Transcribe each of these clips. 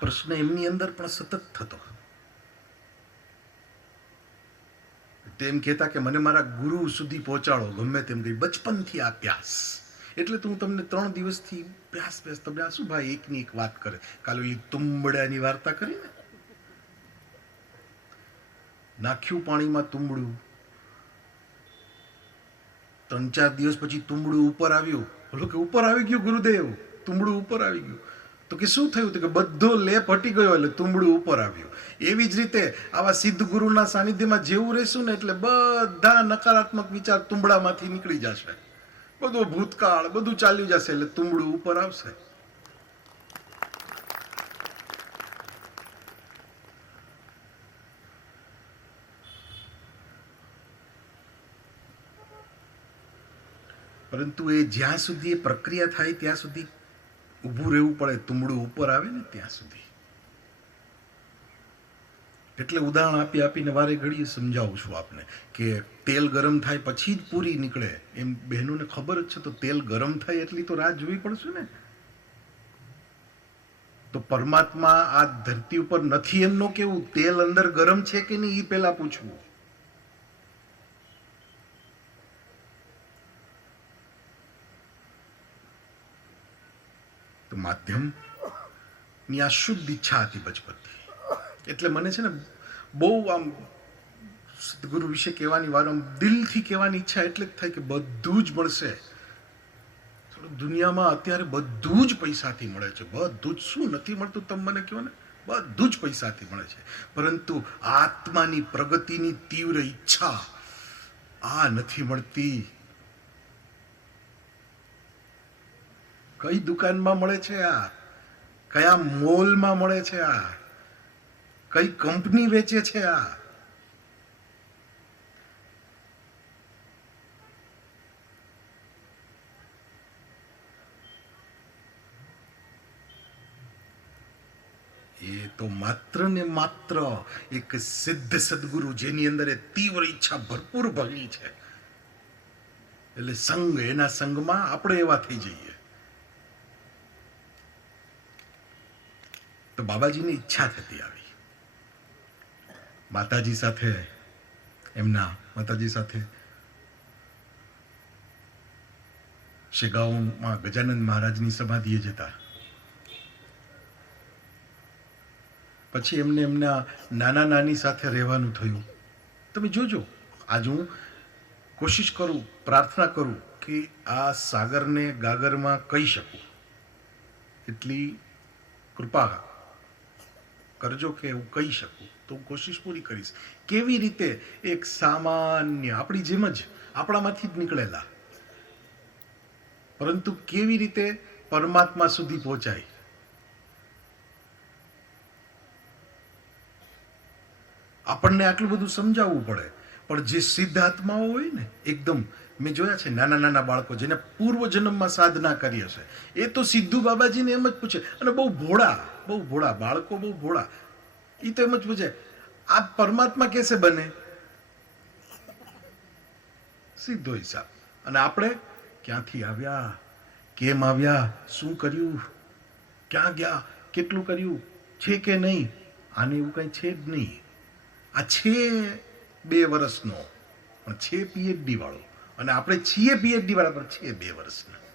પ્રશ્ન એમની અંદર પણ સતત થતો. તેમ કહેતા કે મને મારા ગુરુ સુધી પહોંચાડો, ગમે તેમ કઈ બચપનથી આ પ્યાસ. એટલે તો તમને ત્રણ દિવસથી પ્યાસ પ્યાસ, તમને આ શું ભાઈ એકની એક વાત કરે? કાલે ઓલી તુંબડાની વાર્તા કરી ને? નાખ્યું પાણીમાં તુંબડું. ત્રણ ચાર દિવસ પછી તુંબડું ઉપર આવ્યું. બોલો કે ઉપર આવી ગયું ગુરુદેવ? તુંબડું ઉપર આવી ગયું. તો કે શું થયું તો કે બધો લેપ હટી ગયો એટલે તુંબડું ઉપર આવ્યું. એવી જ રીતે આવા સિદ્ધ ગુરુના સાનિધ્યમાં જેવું રહેશું ને એટલે બધા નકારાત્મક વિચાર તુંબડામાંથી નીકળી જશે. બધો ભૂતકાળ, બધું ચાલ્યું જશે એટલે તુંબડું ઉપર આવશે. પરંતુ એ જ્યાં સુધી એ પ્રક્રિયા થાય ત્યાં સુધી ઊભું રહેવું પડે તુંબડું ઉપર આવે ને ત્યાં સુધી. એટલે ઉદાહરણ આપી આપીને વારે ઘડીએ સમજાવું છું આપને કે તેલ ગરમ થાય પછી જ પૂરી નીકળે. એમ બહેનોને ખબર જ છે, તો તેલ ગરમ થાય એટલી તો રાહ જોવી પડશે ને. તો પરમાત્મા આ ધરતી ઉપર નથી એમનો કેવું? તેલ અંદર ગરમ છે કે નહીં એ પહેલાં પૂછવું. તો માધ્યમ, ની આ શુદ્ધ ઈચ્છા હતી બચપનથી. એટલે મને છે ને બહુ આમ સદગુરુ વિશે કહેવાની વાર આમ દિલથી કહેવાની ઈચ્છા એટલે જ થાય કે બધું જ મળશે. થોડું દુનિયામાં અત્યારે બધું જ પૈસાથી મળે છે. બધું જ. શું નથી મળતું તમે મને કહો ને? બધું જ પૈસાથી મળે છે. પરંતુ આત્માની પ્રગતિની તીવ્ર ઈચ્છા આ નથી મળતી. કઈ દુકાનમાં મળે છે આ? કયા મોલમાં મળે છે આ? કઈ કંપની વેચે છે આ? એ તો માત્ર ને માત્ર એક સિદ્ધ સદગુરુ જેની અંદર એ તીવ્ર ઈચ્છા ભરપૂર ભરી છે. એટલે સંગ એના સંગમાં આપણે એવા થઈ જઈએ. તો બાબાજીની ઈચ્છા થતી આવી. માતાજી સાથે, એમના માતાજી સાથે શેગાઓમાં ગજાનંદ મહારાજની સમાધિએ જતા. પછી એમને એમના નાના નાની સાથે રહેવાનું થયું. તમે જોજો, આજ હું કોશિશ કરું, પ્રાર્થના કરું કે આ સાગરને ગાગરમાં કહી શકું. એટલી કૃપા કરજો કે હું કહી શકું, તો હું કોશિશ પૂરી કરીશ. કેવી રીતે એક સામાન્ય, આપણી જેમ જ આપણામાંથી જ નીકળેલા. પરંતુ કેવી રીતે પરમાત્મા સુધી પહોંચાય? આપણને આટલું બધું સમજાવવું પડે, પણ જે સિદ્ધ આત્માઓ હોય ને, એકદમ મેં જોયા છે નાના નાના બાળકો જેને પૂર્વ જન્મમાં સાધના કરી હશે. એ તો સિદ્ધુ બાબાજીને એમ જ પૂછે અને બહુ ભોળા. બહુ ભોળા, બાળકો બહુ ભોળા. એ તો એમ જ પૂછે આ પરમાત્મા કેસે બને? સીધો હિસાબ. અને આપણે ક્યાંથી આવ્યા? કેમ આવ્યા? શું કર્યું? ક્યાં ગયા? કેટલું કર્યું? છે કે નહીં? આને એવું કંઈ છે જ નહીં. આ છે બે વર્ષનો, પણ છે પીએચડી વાળો. અને આપણે છીએ પીએચડી વાળા, પણ છીએ બે વર્ષના.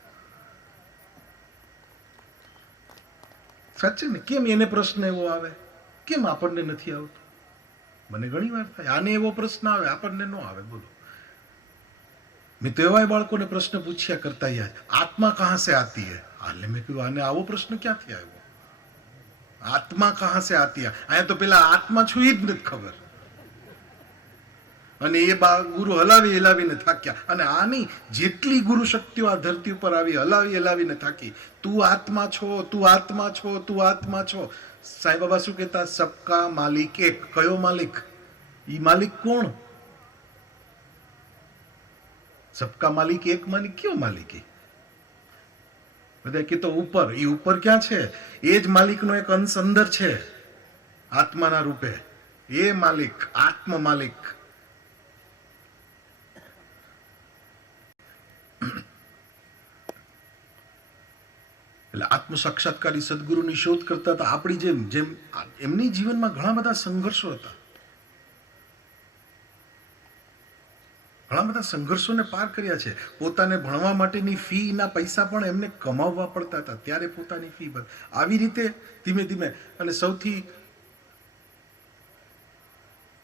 સાચે ને? કેમ એને પ્રશ્ન એવો આવે? કેમ આપણને નથી આવતો? મને ઘણી વાર થાય. આને એવો પ્રશ્ન આવે, આપણને ન આવે. બોલો. મેં તો એવાય બાળકોને પ્રશ્ન પૂછ્યા કરતા યાર. આત્મા કહાં સે આતી હે? હાલે મેં કીધું, આને આવો પ્રશ્ન ક્યાંથી આવ્યો? આત્મા કહાં સે આતી હે? અહીંયા તો પેલા આત્મા છું એ જ નથી ખબર. અને એ બા ગુરુ હલાવી હલાવીને થાક્યા. અને આની જેટલી ગુરુ શક્તિઓ આ ધરતી ઉપર આવી, હલાવી હલાવીને થાકી. તું આત્મા છો, તું આત્મા છો, તું આત્મા છો. સાંઈ બાબા શું કહેતા? સબકા માલિક એક. કયો માલિક? ઈ માલિક કોણ? સબકા માલિક એક માલિક કયો માલિક બધા કીધો ઉપર. એ ઉપર ક્યાં છે? એ જ માલિકનો એક અંશ અંદર છે. આત્માના રૂપે. એ માલિક, આત્મ માલિક. એટલે આત્મ સાક્ષાત્કારી સદગુરુની શોધ કરતા હતા. આપણી જેમ જેમ એમની જીવનમાં ઘણા બધા સંઘર્ષો હતા. ઘણા બધા સંઘર્ષોને પાર કર્યા છે. પોતાને ભણવા માટેની ફીના પૈસા પણ એમને કમાવવા પડતા હતા. ત્યારે પોતાની ફી આવી રીતે ધીમે ધીમે, અને સૌથી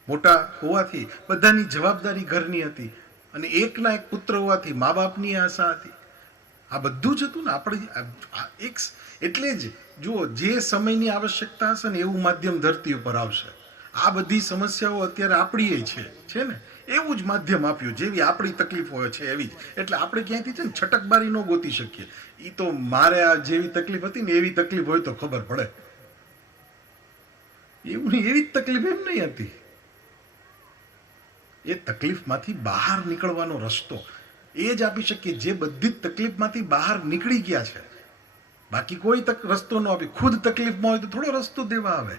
મોટા હોવાથી બધાની જવાબદારી ઘરની હતી. અને એકના એક પુત્ર હોવાથી મા બાપની આશા હતી. આ બધું જ હતું ને આપણે એક એટલે જ જુઓ, જે સમયની આવશ્યકતા હશે ને એવું માધ્યમ ધરતી ઉપર આવશે. આ બધી સમસ્યાઓ અત્યારે આપણી છે છે ને? એવું જ માધ્યમ આપ્યું, જેવી આપણી તકલીફો છે એવી જ. એટલે આપણે ક્યાંથી છે ને છટકબારી ન ગોતી શકીએ. એ તો મારે આ જેવી તકલીફ હતી ને એવી તકલીફ હોય તો ખબર પડે. એવું એવી જ તકલીફ એમ નહીં હતી. એ તકલીફમાંથી બહાર નીકળવાનો રસ્તો. એ જ આપી શકીએ જે બધી જ તકલીફમાંથી બહાર નીકળી ગયા છે. બાકી કોઈ તક, રસ્તો ન આપે. ખુદ તકલીફમાં હોય તો થોડો રસ્તો દેવા આવે.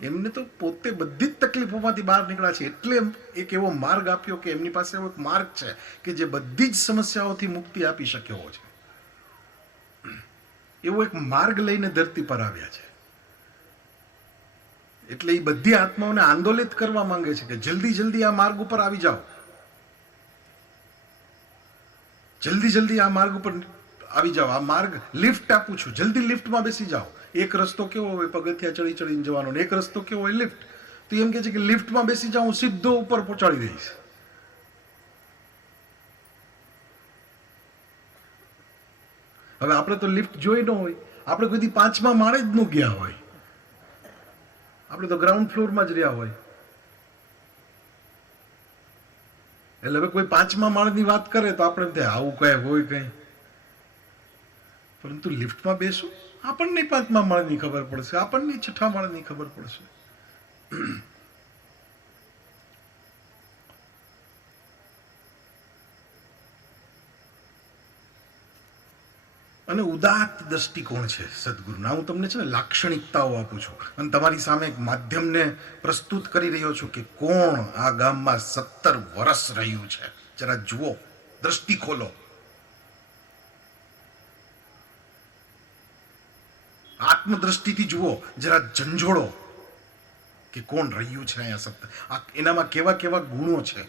એમને તો પોતે બધી જ તકલીફોમાંથી બહાર નીકળ્યા છે. એટલે એક એવો માર્ગ આપ્યો કે એમની પાસે એવો એક માર્ગ છે કે જે બધી જ સમસ્યાઓથી મુક્તિ આપી શક્યો છે. એવો એક માર્ગ લઈને ધરતી પર આવ્યા છે. એટલે એ બધી આત્માઓને આંદોલિત કરવા માંગે છે કે જલ્દી જલ્દી આ માર્ગ ઉપર આવી જાઓ. જલ્દી જલ્દી આ માર્ગ ઉપર આવી જાઓ. આ માર્ગ લિફ્ટ આપું છું. જલ્દી લિફ્ટમાં બેસી જાઓ. એક રસ્તો કેવો હોય? પગથિયા ચડી ચડીને જવાનો એક રસ્તો કેવો હોય? લિફ્ટ. તો એમ કે છે કે લિફ્ટમાં બેસી હું સીધો ઉપર પહોંચાડી દઈશ. હવે આપણે તો લિફ્ટ જોઈ ન હોય. આપણે કોઈ પાંચમા માળે જ ન ગયા હોય. આપણે તો ગ્રાઉન્ડ ફ્લોરમાં જ રહ્યા હોય. એટલે હવે કોઈ પાંચમા માળની વાત કરે તો આપણે ત્યાં આવું કઈ હોય કઈ. પરંતુ લિફ્ટમાં બેસું, આપણને પાંચમા માળની ખબર પડશે, આપણને છઠ્ઠા માળની ખબર પડશે. અને ઉદાત્ત દ્રષ્ટિકોણ છે સદગુરુના. હું તમને છે ને લાક્ષણિકતાઓ આપું છું. અને તમારી સામે એક માધ્યમને પ્રસ્તુત કરી રહ્યો છું કે કોણ આ ગામમાં સત્તર વર્ષ રહ્યું છે. જરા જુઓ, દ્રષ્ટિ ખોલો. આત્મદ્રષ્ટિથી જુઓ, જરા ઝંઝોળો કે કોણ રહ્યું છે અહીંયા સત્તર. આ એનામાં કેવા કેવા ગુણો છે?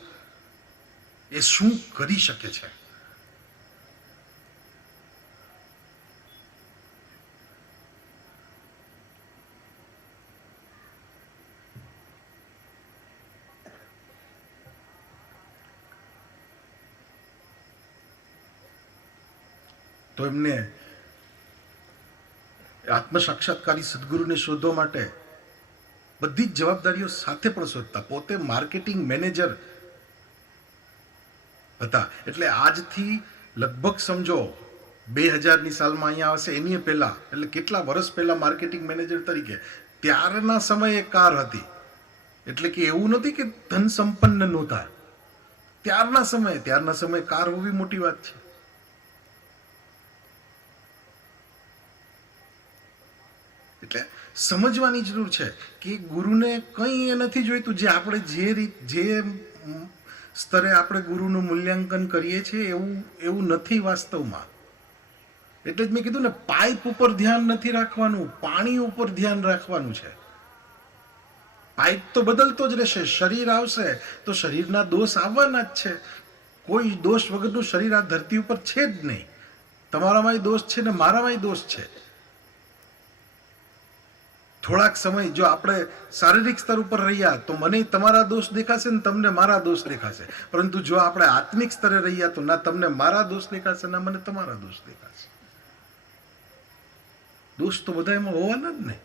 એ શું કરી શકે છે? તો એમને આત્મ સાક્ષાત્કારી સદગુરુને શોધવા માટે બધી જ જવાબદારીઓ સાથે પણ શોધતા. પોતે માર્કેટિંગ મેનેજર હતા. એટલે આજથી લગભગ સમજો, બે હજારની સાલમાં અહીંયા આવશે. એની પહેલાં, એટલે કેટલા વર્ષ પહેલાં માર્કેટિંગ મેનેજર તરીકે? ત્યારના સમયે કાર હતી. એટલે કે એવું નથી કે ધન સંપન્ન નહોતા. ત્યારના સમયે ત્યારના સમયે કાર હોવી મોટી વાત છે. એટલે સમજવાની જરૂર છે કે ગુરુને કંઈ એ નથી જોઈતું. જે આપણે જે રીત, જે સ્તરે આપણે ગુરુનું મૂલ્યાંકન કરીએ છીએ એવું એવું નથી વાસ્તવમાં. એટલે જ મેં કીધું ને, પાઇપ ઉપર ધ્યાન નથી રાખવાનું, પાણી ઉપર ધ્યાન રાખવાનું છે. પાઇપ તો બદલતો જ રહેશે, શરીર આવશે તો શરીરના દોષ આવવાના જ છે. કોઈ દોષ વગરનું શરીર આ ધરતી ઉપર છે જ નહીં. તમારામાંય દોષ છે ને મારામાંય દોષ છે. થોડાક સમય જો આપણે શારીરિક સ્તર ઉપર રહ્યા, તો મને તમારા દોષ દેખાશે ને તમને મારા દોષ દેખાશે. પરંતુ જો આપણે આત્મિક સ્તરે રહ્યા, તો ના તમને મારા દોષ દેખાશે, ના મને તમારા દોષ દેખાશે. દોષ તો બધા એમાં હોવાના જ ને.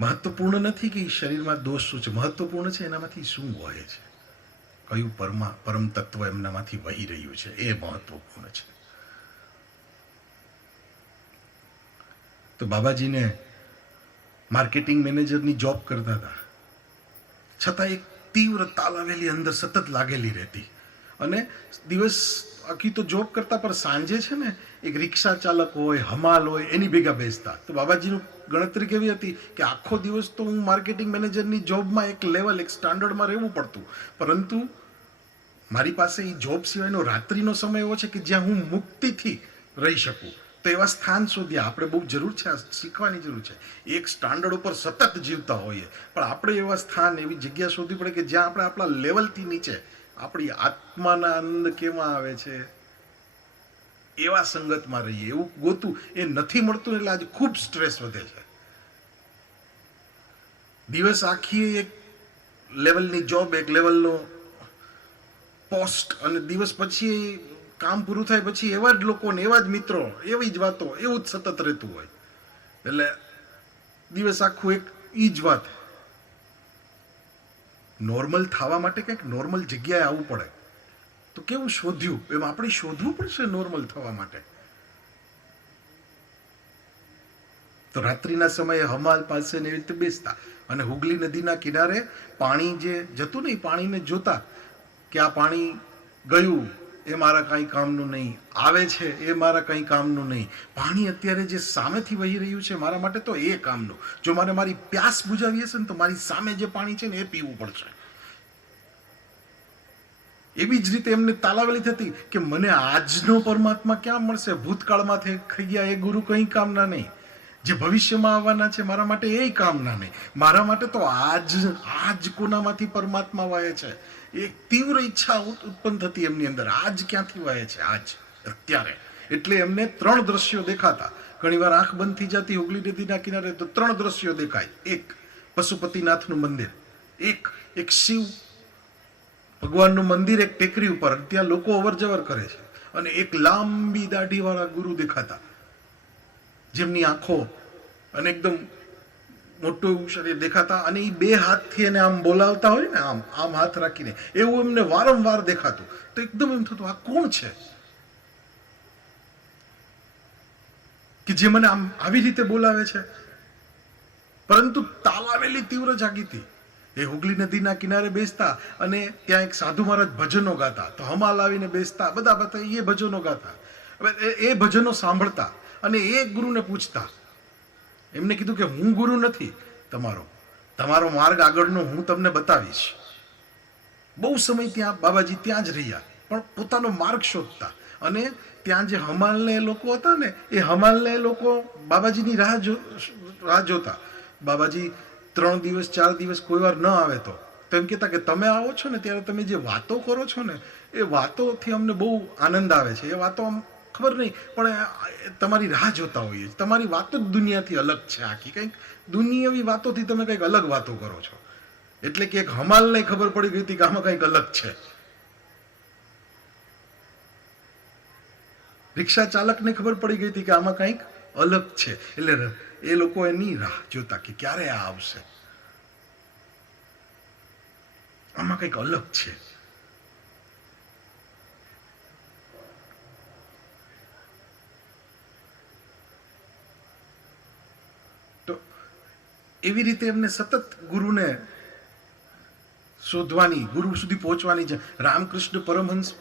મહત્વપૂર્ણ નથી કે શરીરમાં દોષ શું છે? મહત્વપૂર્ણ છે એનામાંથી શું વહે છે? કયું પરમા, પરમ તત્વ એમનામાંથી વહી રહ્યું છે? એ મહત્વપૂર્ણ છે. તો બાબાજીને માર્કેટિંગ મેનેજરની જોબ કરતા હતા. છતાં એક તીવ્ર તાલાવેલી અંદર સતત લાગેલી રહેતી. અને દિવસ આખી તો જોબ કરતા, પણ સાંજે છે ને, એક રિક્ષા ચાલક હોય, હમાલ હોય, એની ભેગા બેસતા. તો બાબાજીનું ગણતરી કેવી હતી કે આખો દિવસ તો હું માર્કેટિંગ મેનેજરની જોબમાં એક લેવલ એક સ્ટાન્ડર્ડમાં રહેવું પડતું. પરંતુ મારી પાસે એ જોબ સિવાયનો રાત્રિનો સમય એવો છે કે જ્યાં હું મુક્તિથી રહી શકું. તો એવા સ્થાન શોધ્યા આપણે બહુ જરૂર છે, આ શીખવાની જરૂર છે. એક સ્ટાન્ડર્ડ ઉપર સતત જીવતા હોઈએ. પણ આપણે એવા સ્થાન, એવી જગ્યા શોધવી પડે કે જ્યાં આપણે આપણા લેવલથી નીચે, આપણી આત્માના આનંદ કેમાં આવે છે, એવા સંગતમાં રહીએ. એવું ગોતું, એ નથી મળતું એટલે આજે ખૂબ સ્ટ્રેસ વધે છે. દિવસ આખી એક લેવલની જોબ એક લેવલનો પોસ્ટ અને દિવસ પછી કામ પૂરું થાય પછી એવા જ લોકોને, એવા જ મિત્રો, એવી જ વાતો, એવું જ સતત રહેતું હોય. એટલે દિવસ આખું એક ઈ જ વાત. નોર્મલ થવા માટે કંઈક નોર્મલ જગ્યાએ આવવું પડે. તો કેવું શોધ્યું? એમ આપણે શોધવું પડશે નોર્મલ થવા માટે. તો રાત્રિના સમયે હમાલ પાસે ને એવી રીતે બેસતા. અને હુગલી નદીના કિનારે પાણી જે જતું નહીં પાણીને જોતા કે આ પાણી ગયું એ મારા કાંઈ કામનું નહીં. આવે છે, એ મારા કંઈ કામનું નહીં. પાણી અત્યારે જે સામેથી વહી રહ્યું છે મારા માટે તો એ કામનું. જો મારે મારી પ્યાસ બુજાવી હશે ને તો મારી સામે જે પાણી છે ને એ પીવું પડશે. એવી જ રીતે એમને તાલાવેલી થતી કે મને આજનો પરમાત્મા ક્યાં મળશે? ભૂતકાળમાં થઈ ગયા એ ગુરુ કંઈ કામના નહીં. જે ભવિષ્યમાં આવવાના છે મારા માટે એ કામના નહીં. મારા માટે તો આજ આજ કોનામાંથી પરમાત્મા વહે છે? એક તીવ્ર ઈચ્છા ઉત્પન્ન થતી એમની અંદર. આજ ક્યાંથી વહે છે? આજ. અત્યારે. એટલે એમને ત્રણ દ્રશ્યો દેખાતા. ઘણીવાર આંખ બંધ થઈ જતી હુગલી નદીના કિનારે તો ત્રણ દ્રશ્યો દેખાય. એક, પશુપતિનાથનું મંદિર. એક એક શિવ ભગવાનનું મંદિર એક ટેકરી ઉપર. ત્યાં લોકો અવર જવર કરે છે. અને એક લાંબી દાઢીવાળા ગુરુ દેખાતા. જેમની આંખો અને એકદમ મોટું શરીર દેખાતા અને એ બે હાથથી એને આમ બોલાવતા હોય ને આમ આમ હાથ રાખીને, એવું એમને વારંવાર દેખાતું. તો એકદમ એમ થતું, આ કોણ છે? કે જે મને આમ આવી રીતે બોલાવે છે? પરંતુ તાલાવેલી તીવ્ર જાગીતી. એ હુગલી નદીના કિનારે બેસતા અને ત્યાં એક સાધુ મહારાજ ભજનો ગાતા. તો હમા લાવીને બેસતા, બધા બધા એ ભજનો ગાતા. હવે એ ભજનો સાંભળતા અને એ ગુરુને પૂછતા એમને કીધું કે હું ગુરુ નથી, તમારો. તમારો માર્ગ આગળનો હું તમને બતાવીશ. બહુ સમય ત્યાં બાબાજી ત્યાં જ રહ્યા, પણ પોતાનો માર્ગ શોધતા. અને ત્યાં જે હમાલને લોકો હતા ને, એ હમાલને લોકો બાબાજીની રાહ જો, રાહ જોતા. બાબાજી ત્રણ દિવસ, ચાર દિવસ કોઈ વાર ન આવે તો એમ કહેતા કે તમે આવો છો ને, ત્યારે તમે જે વાતો કરો છો ને, એ વાતોથી અમને બહુ આનંદ આવે છે. એ વાતો આમ ખબર નહીં, પણ તમારી રાહ જોતા હોઈએ તમારી વાતો જ દુનિયાથી અલગ છે આખી. કંઈક દુનિયાવી વાતોથી તમે કંઈક અલગ વાતો કરો છો. એટલે કે એક હમાલને ખબર પડી ગઈ હતી કે આમાં કંઈક અલગ છે. રિક્ષા ચાલકને ખબર પડી ગઈ હતી કે આમાં કંઈક અલગ છે. એટલે એ લોકો એની રાહ જોતા કે ક્યારે આ આવશે? આમાં કંઈક અલગ છે. એવી રીતે એમને સતત ગુરુને શોધવાની, ગુરુ સુધી પહોંચવાની છે. રામકૃષ્ણ પરમહંસ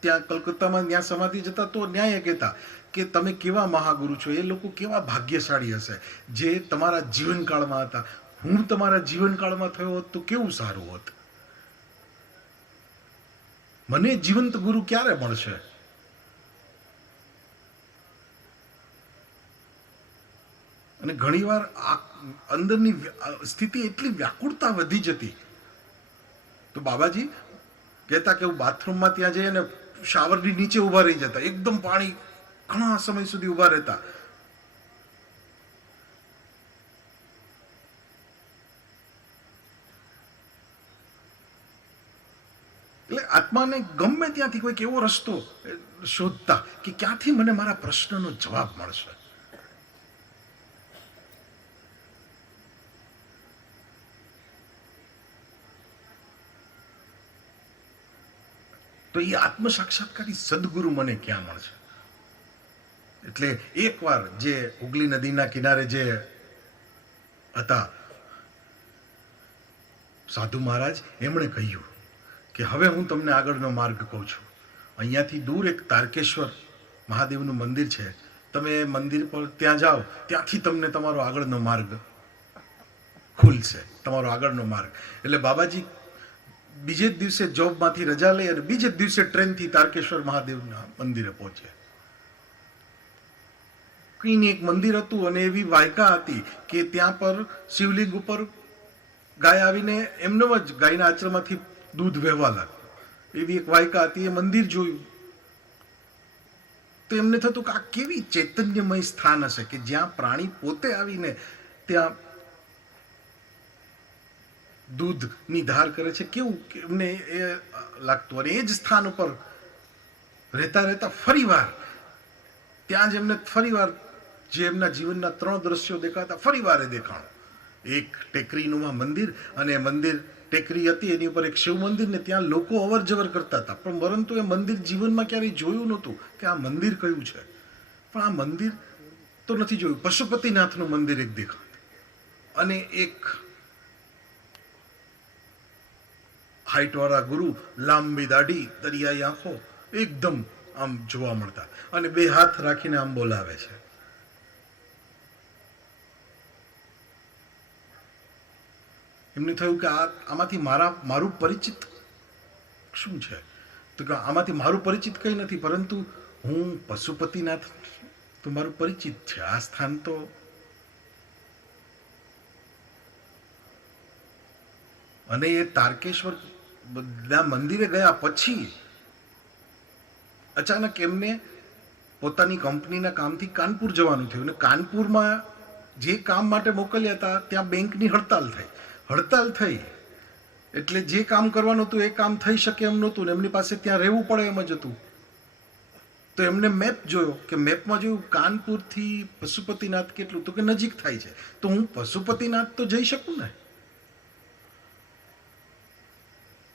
ત્યાં કલકત્તામાં ત્યાં સમાધિ જતા તો ન્યાય કહેતા કે તમે કેવા મહાગુરુ છો? એ લોકો કેવા ભાગ્યશાળી હશે? જે તમારા જીવનકાળમાં હતા. હું તમારા જીવનકાળમાં થયો હોત તો કેવું સારું હોત? મને જીવંત ગુરુ ક્યારે મળશે? અને ઘણીવાર આ અંદરની સ્થિતિ એટલી વ્યાકુળતા વધી જતી. તો બાબાજી કહેતા કે હું બાથરૂમમાં ત્યાં જઈએ ને શાવરની નીચે ઊભા રહી જતા. એકદમ પાણી ઘણા સમય સુધી ઊભા રહેતા. એટલે આત્માને ગમે ત્યાંથી કોઈક એવો રસ્તો શોધતા કે ક્યાંથી મને મારા પ્રશ્નનો જવાબ મળશે? તો એ આત્મ સાક્ષાત્કારી સદગુરુ મને ક્યાં મળશે? એટલે એકવાર જે હુગલી નદીના કિનારે જે હતા, સાધુ મહારાજ, એમણે કહ્યું કે હવે હું તમને આગળનો માર્ગ કહું છું. અહીંયાથી દૂર એક તારકેશ્વર મહાદેવનું મંદિર છે. તમે મંદિર પર ત્યાં જાઓ, ત્યાંથી તમને તમારો આગળનો માર્ગ ખુલશે, તમારો આગળનો માર્ગ. એટલે બાબાજી બીજે જ દિવસે જોબમાંથી રજા લઈ અને બીજે જ દિવસે ટ્રેનથી તારકેશ્વર મહાદેવના મંદિરે પહોંચ્યા. કંઈની એક મંદિર હતું અને એવી વાયકા હતી કે ત્યાં પર શિવલિંગ ઉપર ગાય આવીને એમનો જ ગાયના આચરમાંથી દૂધ વહેવા લાગ્યું. એવી એક વાયકા હતી, એ મંદિર જોયું. તો એમને થતું કે આ કેવી ચૈતન્યમય સ્થાન હશે કે જ્યાં પ્રાણી પોતે આવીને ત્યાં દૂધની ધાર કરે છે, કેવું એમને એ લાગતું અને એ જ સ્થાન ઉપર રહેતા રહેતા ફરીવાર, ત્યાં જ એમને ફરીવાર જે એમના જીવનના ત્રણ દ્રશ્યો દેખાતા, ફરીવાર એ દેખાણું. એક ટેકરીનું મંદિર અને મંદિર, ટેકરી હતી, એની ઉપર એક શિવ મંદિર ને ત્યાં લોકો અવર જવર કરતા હતા. પણ પરંતુ એ મંદિર જીવનમાં ક્યારેય જોયું નહોતું કે આ મંદિર કયું છે. પણ આ મંદિર તો નથી જોયું. પશુપતિનાથનું મંદિર એક દેખાતું. અને એક હાઈટવાળા ગુરુ, લાંબી દાઢી, દરિયાઈ આંખો, એકદમ આમ જોવા મળતા. અને બે હાથ રાખીને આમ બોલાવે છે. એમને થયું કે આ આમાંથી મારા, મારું પરિચિત શું છે? તો કે આમાંથી મારું પરિચિત કંઈ નથી, પરંતુ હું પશુપતિનાથ તો મારું પરિચિત છે. આ સ્થાન તો અને એ તારકેશ્વર બધા મંદિરે ગયા પછી અચાનક એમને પોતાની કંપનીના કામથી કાનપુર જવાનું થયું અને કાનપુરમાં જે કામ માટે મોકલ્યા હતા, ત્યાં બેંકની હડતાલ થઈ. હડતાલ થઈ એટલે જે કામ કરવાનું હતું એ કામ થઈ શકે એમ નહોતું ને એમની પાસે ત્યાં રહેવું પડે એમ જ હતું. તો એમને મેપ જોયો કે મેપમાં જોયું કાનપુરથી પશુપતિનાથ કેટલું તો કે નજીક થાય છે. તો હું પશુપતિનાથ તો જઈ શકું ને?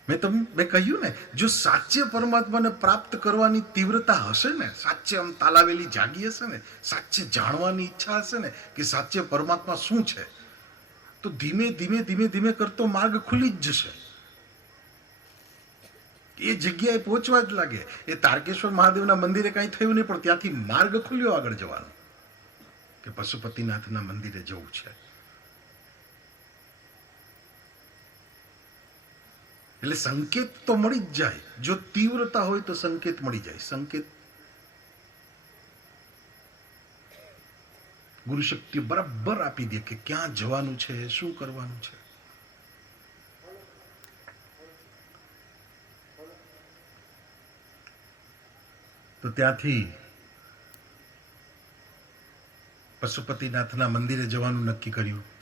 મેં તમ મેં કહ્યું ને, જો સાચે પરમાત્માને પ્રાપ્ત કરવાની તીવ્રતા હશે ને, સાચે આમ તાલાવેલી જાગી હશે ને, સાચે જાણવાની ઈચ્છા હશે ને, કે સાચે પરમાત્મા શું છે, તો ધીમે ધીમે ધીમે ધીમે કરતો માર્ગ ખુલી જ જશે. એ જગ્યાએ પહોંચવા જ લાગે. એ તારકેશ્વર મહાદેવના મંદિરે કાંઈ થયું નહીં, પણ ત્યાંથી માર્ગ ખુલ્યો આગળ જવાનો, કે પશુપતિનાથના મંદિરે જવું છે. એટલે સંકેત તો મળી જ જાય. જો તીવ્રતા હોય તો સંકેત મળી જાય. સંકેત ગુરુ શક્તિ બરાબર આપી દે કે ક્યાં જવાનું છે, શું કરવાનું છે. તો ત્યાંથી પશુપતિનાથના મંદિરે જવાનું નક્કી કર્યું.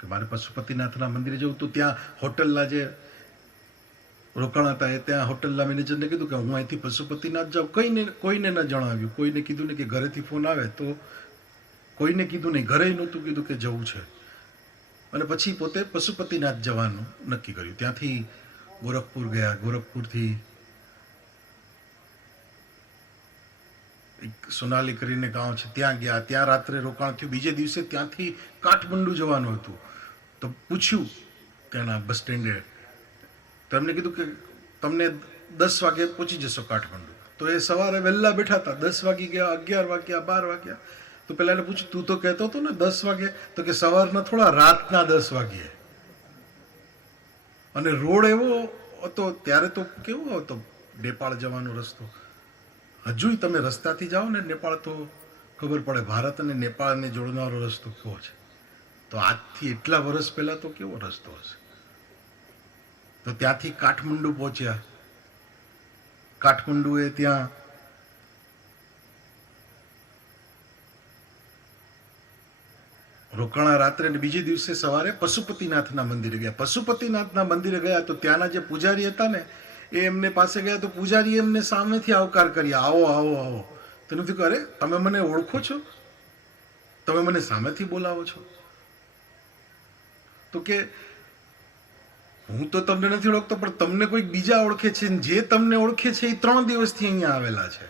કે મારે પશુપતિનાથના મંદિરે જવું તો ત્યાં હોટલના જે રોકાણ હતા એ ત્યાં હોટલના મેનેજરને કીધું કે હું અહીંથી પશુપતિનાથ જાઉં. કંઈને કોઈને ન જણાવ્યું. કોઈને કીધું નહીં કે ઘરેથી ફોન આવે તો કોઈને કીધું નહીં. ઘરે નહોતું કીધું કે જવું છે. અને પછી પોતે પશુપતિનાથ જવાનું નક્કી કર્યું. ત્યાંથી ગોરખપુર ગયા. ગોરખપુરથી એક સોનાલી કરીને ગામ છે. ત્યાં ગયા. ત્યાં રાત્રે રોકાણ થયું. બીજે દિવસે ત્યાંથી કાઠમંડુ જવાનું હતું. તો પૂછ્યું ત્યાંના બસ સ્ટેન્ડે, તો એમને કીધું કે તમને દસ વાગે પહોંચી જશો કાઠમંડુ. તો એ સવારે વહેલા બેઠા હતા, દસ વાગી ગયા, અગિયાર વાગ્યા, બાર વાગ્યા. તો પેલા એને પૂછ્યું, તું તો કહેતો હતો ને દસ વાગે? તો કે સવારના થોડા રાતના દસ વાગ્યે અને રોડ એવો હતો, ત્યારે તો કેવો હતો, નેપાળ જવાનો રસ્તો. હજુય તમે રસ્તાથી જાઓ ને નેપાળ તો ખબર પડે, ભારત અને નેપાળને જોડનારો રસ્તો કેવો છે? તો આજથી એટલા વર્ષ પહેલાં તો કેવો રસ્તો હશે? તો ત્યાંથી કાઠમંડુ પહોંચ્યા. કાઠમંડુએ ત્યાં રોકાણા રાત્રે અને બીજે દિવસે સવારે પશુપતિનાથના મંદિરે ગયા. પશુપતિનાથના મંદિરે ગયા તો ત્યાંના જે પૂજારી હતા ને, એ એમને પાસે ગયા તો પૂજારી એમને સામેથી આવકાર કર્યા. આવો આવો આવો. તો નથી કરે તમે મને ઓળખો છો? તમે મને સામેથી બોલાવો છો? તો કે હું તો તમને નથી ઓળખતો, પણ તમને કોઈક બીજા ઓળખે છે જે તમને ઓળખે છે એ ત્રણ દિવસથી અહીંયા આવેલા છે.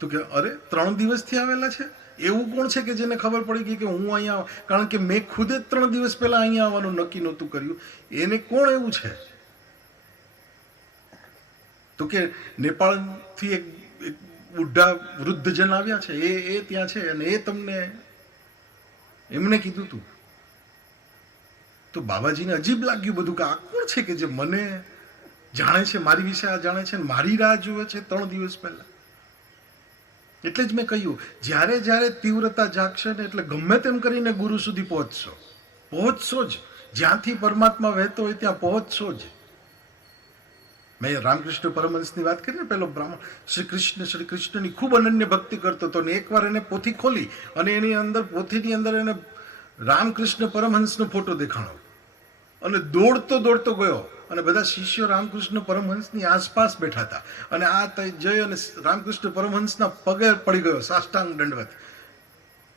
તો કે અરે, ત્રણ દિવસથી આવેલા છે? એવું કોણ છે કે જેને ખબર પડી ગઈ કે હું અહીંયા, કારણ કે મેં ખુદે ત્રણ દિવસ પહેલા અહીંયા આવવાનું નક્કી નહોતું કર્યું. એને કોણ એવું છે? તો કે નેપાળથી એક બુઢા વૃદ્ધજન આવ્યા છે, એ એ ત્યાં છે અને એ તમને એમણે કીધું તું. તો બાબાજીને અજીબ લાગ્યું બધું કે આ કોણ છે કે જે મને જાણે છે, મારી વિશે આ જાણે છે મારી રાહ જુએ છે ત્રણ દિવસ પહેલા? એટલે જ મેં કહ્યું, જ્યારે જ્યારે તીવ્રતા જાગશે ને એટલે ગમે તેમ કરીને ગુરુ સુધી પહોંચશો. પહોંચશો જ. જ્યાંથી પરમાત્મા વહેતો હોય ત્યાં પહોંચશો જ. મેં રામકૃષ્ણ પરમહંસની વાત કરી ને પેલો બ્રાહ્મણ, શ્રી કૃષ્ણ, શ્રી કૃષ્ણની ખૂબ અનન્ય ભક્તિ કરતો હતો ને એકવાર એને પોથી ખોલી અને એની અંદર, પોથીની અંદર એને રામકૃષ્ણ પરમહંસનો ફોટો દેખાણો અને દોડતો દોડતો ગયો. અને બધા શિષ્યો રામકૃષ્ણ પરમહંસની આસપાસ બેઠા હતા. અને આ જય અને રામકૃષ્ણ પરમહંસના પગે પડી ગયો, સાષ્ટાંગ દંડવત.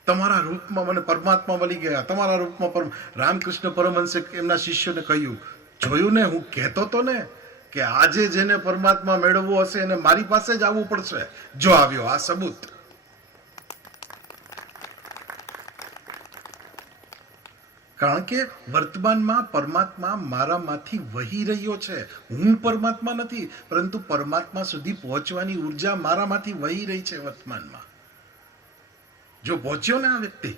તમારા રૂપમાં મને પરમાત્મા મળી ગયા. તમારા રૂપમાં પરમ, રામકૃષ્ણ પરમહંસે એમના શિષ્યોને કહ્યું, જોયું ને, હું કહેતો તો ને કે આજે જેને પરમાત્મા મેળવવો હશે એને મારી પાસે જ આવવું પડશે. જો આવ્યો આ સબૂત. કારણ કે વર્તમાનમાં પરમાત્મા મારામાંથી વહી રહ્યો છે. હું પરમાત્મા નથી, પરંતુ પરમાત્મા સુધી પહોંચવાની ઊર્જા મારામાંથી વહી રહી છે વર્તમાનમાં. જો પહોંચ્યો ને આ વ્યક્તિ